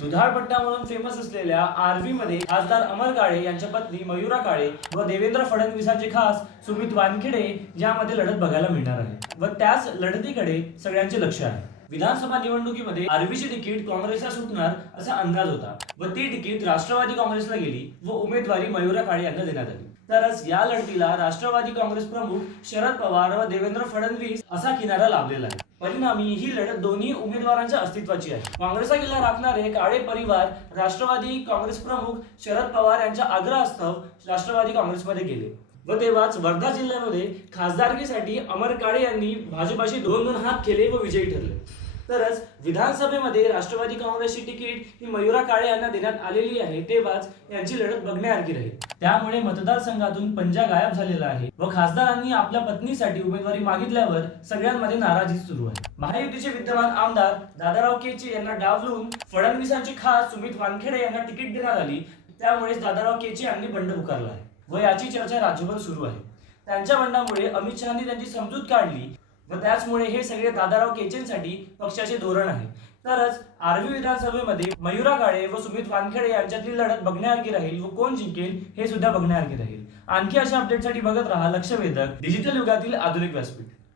दुधाळ पट्टा म्हणून फेमस असलेल्या आरवी मध्ये खासदार अमर काळे यांच्या पत्नी मयुरा काळे व देवेंद्र फडणवीसांचे खास सुमित वानखेडे यामध्ये लढत बघायला मिळणार आहे. व त्याच लढतीकडे सगळ्यांचे लक्ष आहे. विधानसभा निवडणुकीमध्ये आरवीची तिकीट काँग्रेसला सुटणार असा अंदाज होता व ती तिकीट राष्ट्रवादी काँग्रेसला गेली व उमेदवारी मयुरा काळे यांना देण्यात आली. तरच या लढतीला राष्ट्रवादी काँग्रेस प्रमुख शरद पवार व देवेंद्र फडणवीस असा किनारा लाभलेला आहे. परिणामी ही लढत दोन्ही उमेदवारांच्या अस्तित्वाची आहे. काँग्रेसचा किल्ला राखणारे काळे परिवार राष्ट्रवादी काँग्रेस प्रमुख शरद पवार यांच्या आग्रहास्तव राष्ट्रवादी काँग्रेसमध्ये गेले. व तेव्हाच वर्धा जिल्ह्यामध्ये खासदारकीसाठी अमर काळे यांनी भाजपाशी दोन दोन हात केले व विजयी ठरले. तरच विधानसभेमध्ये राष्ट्रवादी काँग्रेसची तिकीट ही मयुरा काळे यांना देण्यात आलेली आहे तेव्हाच यांची लढत बघण्यासारखी राहील. त्यामुळे मतदारसंघातून पंजा गायब झालेला आहे व खासदारांनी आपल्या पत्नीसाठी उमेदवारी मागितल्यावर सगळ्यांमध्ये नाराजी सुरू आहे. महायुतीचे विद्यमान आमदार दादाराव केचे यांना डावलून फडणवीसांची खास सुमित वानखेडे यांना तिकीट देण्यात आली. त्यामुळेच दादाराव केचे यांनी बंड पुकारला आहे. व याची चर्चा राज्यभर सुरू आहे. त्यांच्या म्हणण्यामुळे अमित शहानी त्यांची समजूत काढली व त्याचमुळे हे सगळे दादाराव केचेंसाठी पक्षाचे धोरण आहे. तरच आर्वी विधानसभेमध्ये मयुरा काळे व सुमित वानखेडे यांच्यातली लढत बघण्यासारखी राहील व कोण जिंकेल हे सुद्धा बघण्यासारखी राहील. आणखी अशा अपडेटसाठी बघत राहा लक्षवेधक. डिजिटल युगातील आधुनिक व्यासपीठ.